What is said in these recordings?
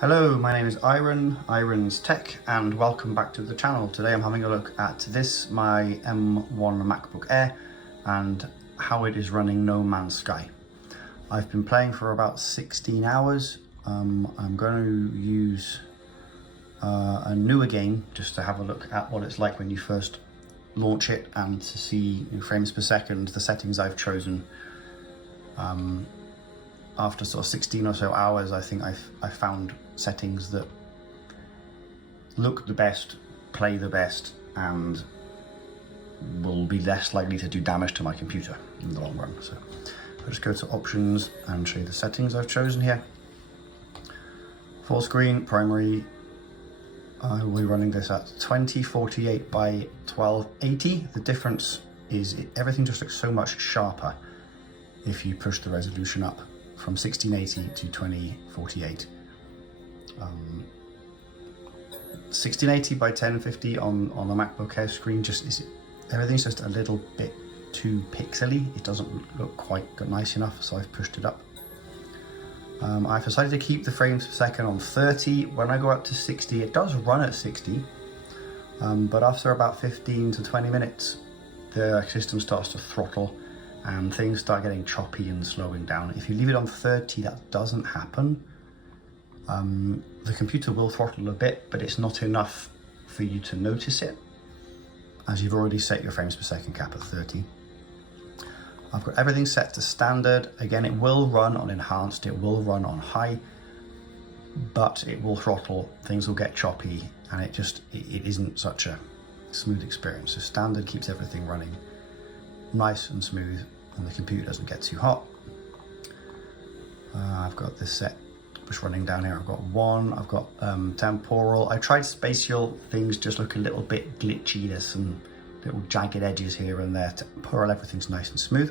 Hello, my name is Iron's Tech, and welcome back to the channel. Today I'm having a look at this, my M1 Macbook Air, and how it is running No Man's Sky. I've been playing for about 16 hours. I'm going to use a newer game just to have a look at what it's like when you first launch it and to see in frames per second the settings I've chosen. After sort of 16 or so hours, I think I found settings that look the best, play the best, and will be less likely to do damage to my computer in the long run. So I'll just go to options and show you the settings I've chosen here. Full screen, primary, I will be running this at 2048 by 1280. The difference is everything just looks so much sharper if you push the resolution up from 1680 to 2048. 1680 by 1050 on the MacBook Air screen everything's just a little bit too pixely. It doesn't look quite nice enough, so I've pushed it up. I've decided to keep the frames per second on 30. When I go up to 60, it does run at 60, but after about 15 to 20 minutes, the system starts to throttle and things start getting choppy and slowing down. If you leave it on 30, that doesn't happen. The computer will throttle a bit, but it's not enough for you to notice it, as you've already set your frames per second cap at 30. I've got everything set to standard. Again, it will run on enhanced, it will run on high, but it will throttle, things will get choppy, and it isn't such a smooth experience. So standard keeps everything running nice and smooth, and the computer doesn't get too hot. I've got this set just running down here. I've got one, I've got temporal. I tried spatial, things just look a little bit glitchy. There's some little jagged edges here and there. Temporal, everything's nice and smooth.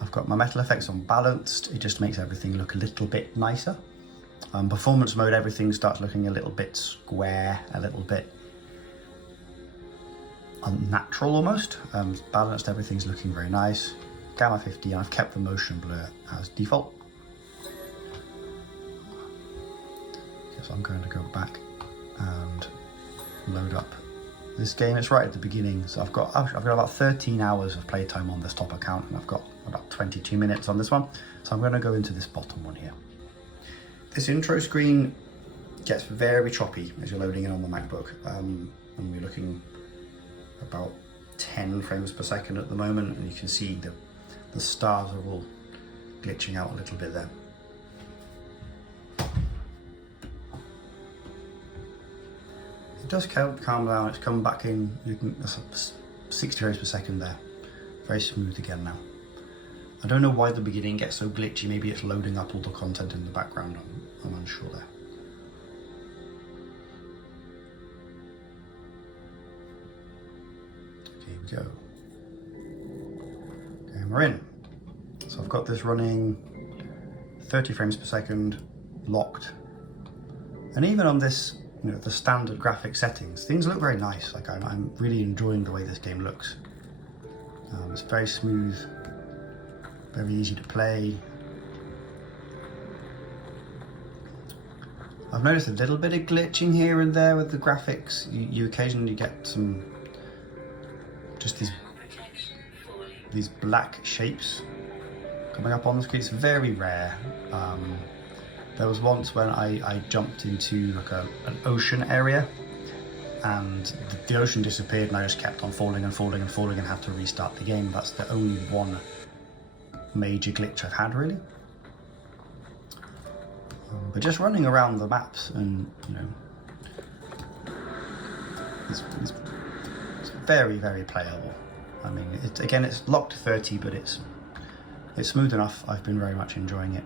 I've got my metal effects on balanced. It just makes everything look a little bit nicer. Performance mode, everything starts looking a little bit square, a little bit unnatural almost. Balanced, everything's looking very nice. Gamma 50, and I've kept the motion blur as default. So I'm going to go back and load up this game. It's right at the beginning, so I've got about 13 hours of playtime on this top account, and I've got about 22 minutes on this one. So I'm going to go into this bottom one here. This intro screen gets very choppy as you're loading in on the MacBook, and we're looking about 10 frames per second at the moment, and you can see the stars are all glitching out a little bit there. It does calm down, it's come back in, 60 frames per second there. Very smooth again now. I don't know why the beginning gets so glitchy, maybe it's loading up all the content in the background, I'm unsure there. Here we go. Okay, and we're in. So I've got this running 30 frames per second, locked. And even on this, the standard graphic settings, things look very nice. Like I'm really enjoying the way this game looks. It's very smooth, very easy to play. I've noticed a little bit of glitching here and there with the graphics. You occasionally get just these black shapes coming up on the screen. It's very rare. There was once when I jumped into like an ocean area, and the ocean disappeared, and I just kept on falling and falling and falling and had to restart the game. That's the only one major glitch I've had, really. But just running around the maps, and it's very, very playable. I mean, again, it's locked to 30, but it's smooth enough. I've been very much enjoying it.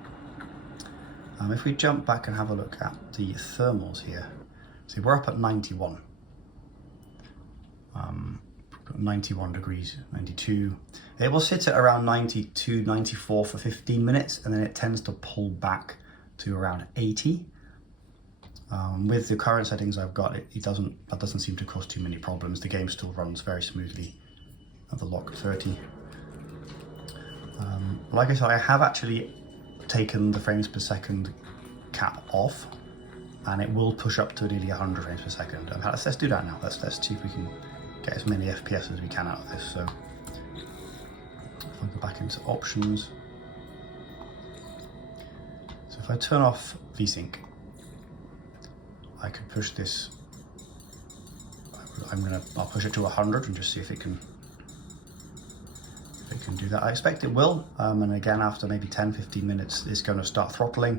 If we jump back and have a look at the thermals here, see we're up at 91. 91 degrees, 92. It will sit at around 92, 94 for 15 minutes, and then it tends to pull back to around 80. With the current settings I've got, that doesn't seem to cause too many problems. The game still runs very smoothly at the locked 30. Like I said, I have actually taken the frames per second cap off, and it will push up to nearly 100 frames per second. Let's do that now. Let's see if we can get as many FPS as we can out of this. So if I go back into options, so if I turn off VSync, I could push this. I'll push it to 100 and just see if it can do that. I expect it will, and again after maybe 10-15 minutes it's going to start throttling,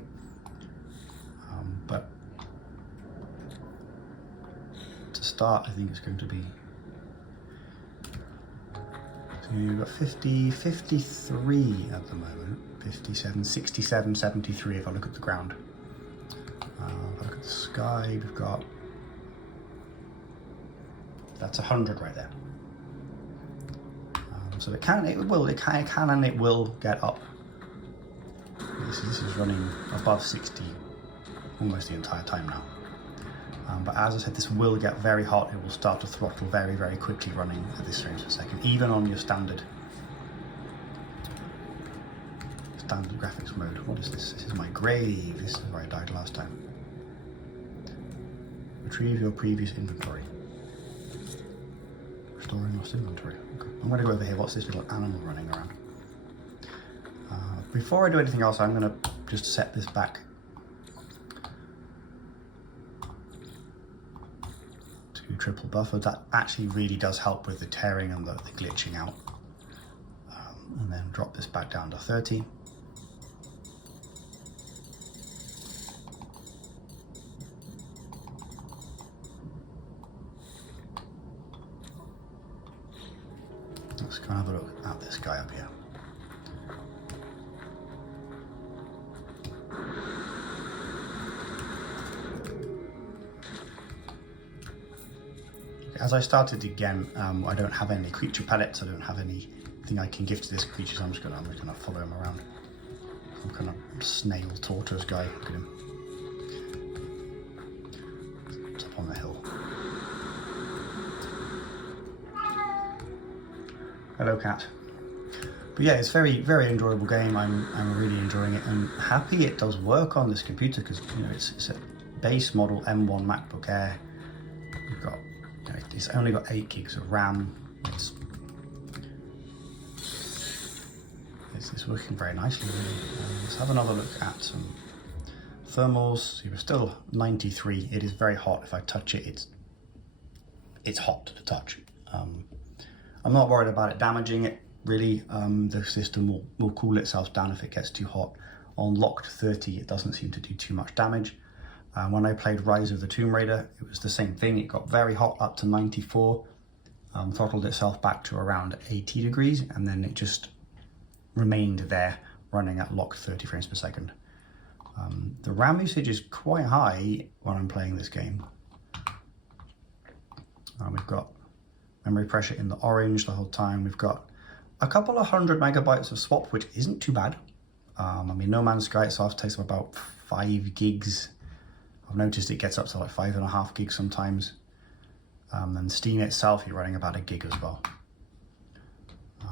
but to start I think it's going to be, so you've got 50, 53 at the moment, 57, 67, 73 if I look at the ground. If I look at the sky, we've got, that's 100 right there. So it can and it will get up. This is running above 60 almost the entire time now. But as I said, this will get very hot. It will start to throttle very, very quickly running at this frames per second, even on your standard graphics mode. What is this? This is my grave. This is where I died last time. Retrieve your previous inventory. Restoring lost inventory. Okay. I'm going to go over here. What's this little animal running around? Before I do anything else, I'm going to just set this back to triple buffer. That actually really does help with the tearing and the glitching out. And then drop this back down to 30. Let's go and have a look at this guy up here. As I started again, I don't have any creature pellets. I don't have anything I can give to this creature, so I'm just gonna follow him around. Some kind of snail tortoise guy. Look at him. It's up on the hill. Hello, cat. But yeah, it's very, very enjoyable game. I'm really enjoying it, and happy it does work on this computer, because you know it's a base model M1 Macbook Air. We've got, you know, it's only got 8 gigs of RAM. It's working very nicely, really. Let's have another look at some thermals. So we're still 93. It is very hot. If I touch it, it's hot to touch. I'm not worried about it damaging it, really. The system will cool itself down if it gets too hot. On locked 30, it doesn't seem to do too much damage. When I played Rise of the Tomb Raider, it was the same thing. It got very hot up to 94, throttled itself back to around 80 degrees, and then it just remained there, running at locked 30 frames per second. The RAM usage is quite high when I'm playing this game. We've got memory pressure in the orange the whole time. We've got a couple of 100 megabytes of swap, which isn't too bad. I mean, No Man's Sky itself takes up about 5 gigs. I've noticed it gets up to like 5.5 gigs sometimes. And Steam itself, you're running about 1 gig as well.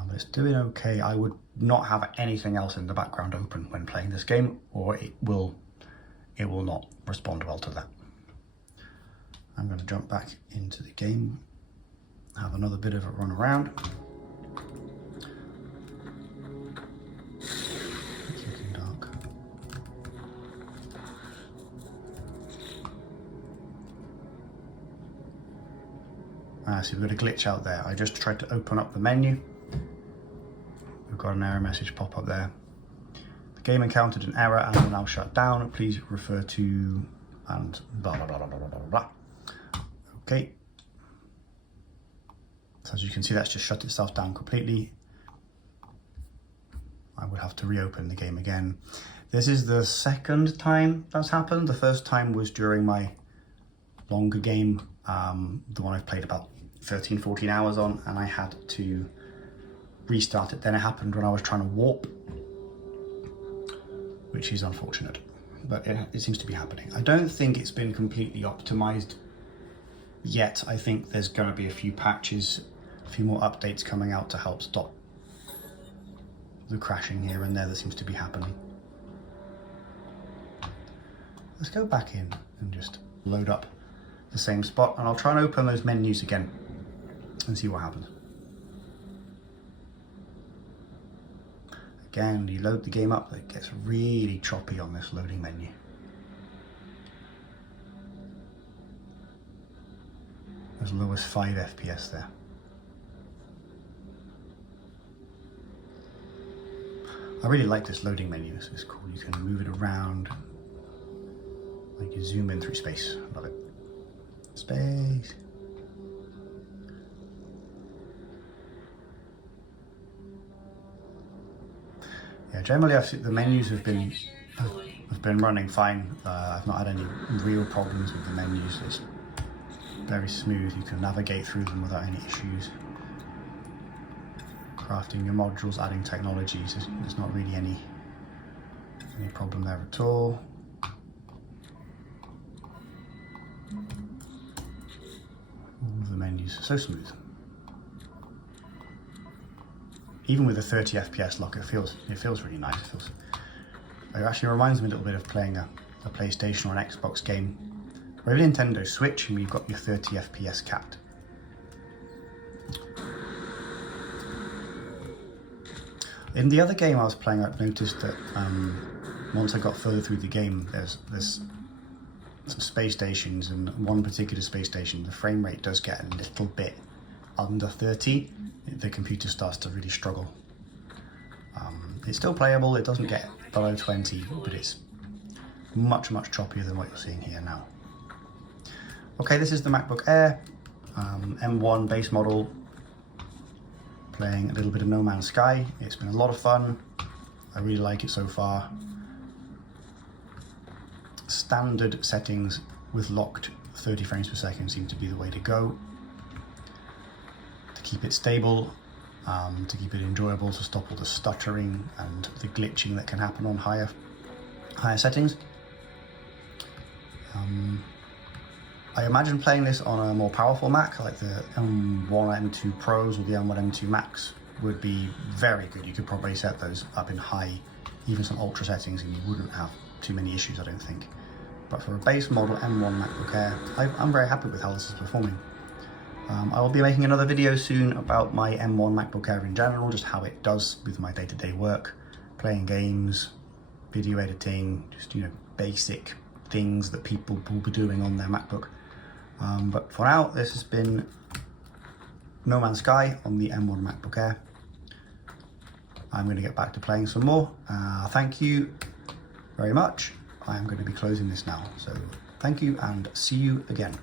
But it's doing okay. I would not have anything else in the background open when playing this game, or it will not respond well to that. I'm going to jump back into the game, have another bit of a run around. It's looking dark. So we've got a glitch out there. I just tried to open up the menu. We've got an error message pop up there. The game encountered an error and will now shut down. Please refer to, and blah, blah, blah, blah, blah, blah, blah. Okay. So as you can see, that's just shut itself down completely. I would have to reopen the game again. This is the second time that's happened. The first time was during my longer game, the one I've played about 13, 14 hours on, and I had to restart it. Then it happened when I was trying to warp, which is unfortunate, but it seems to be happening. I don't think it's been completely optimized yet. I think there's going to be a few patches, a few more updates coming out to help stop the crashing here and there that seems to be happening. let's go back in and just load up the same spot, and I'll try and open those menus again and see what happens. Again, you load the game up, it gets really choppy on this loading menu. As low as 5 FPS there. I really like this loading menu, this is cool. You can move it around, like you zoom in through space, love it. Space. Yeah, generally the menus have been running fine. I've not had any real problems with the menus. It's very smooth. You can navigate through them without any issues. Crafting your modules, adding technologies, there's not really any problem there at all. All of the menus are so smooth. Even with a 30 FPS lock, it feels really nice. It actually reminds me a little bit of playing a PlayStation or an Xbox game. Or a Nintendo Switch, and you've got your 30 FPS capped. In the other game I was playing, I noticed that once I got further through the game, there's some space stations, and one particular space station, the frame rate does get a little bit under 30. The computer starts to really struggle. It's still playable, it doesn't get below 20, but it's much choppier than what you're seeing here now. Okay, this is the MacBook Air, M1 base model, playing a little bit of No Man's Sky. It's been a lot of fun. I really like it so far. Standard settings with locked 30 frames per second seem to be the way to go. To keep it stable, to keep it enjoyable, to stop all the stuttering and the glitching that can happen on higher settings. I imagine playing this on a more powerful Mac, like the M1 M2 Pros or the M1 M2 Max would be very good. You could probably set those up in high, even some ultra settings, and you wouldn't have too many issues, I don't think. But for a base model M1 MacBook Air, I'm very happy with how this is performing. I will be making another video soon about my M1 MacBook Air in general, just how it does with my day-to-day work, playing games, video editing, just, you know, basic things that people will be doing on their MacBook. But for now, this has been No Man's Sky on the M1 MacBook Air. I'm going to get back to playing some more. Thank you very much. I am going to be closing this now. So thank you and see you again.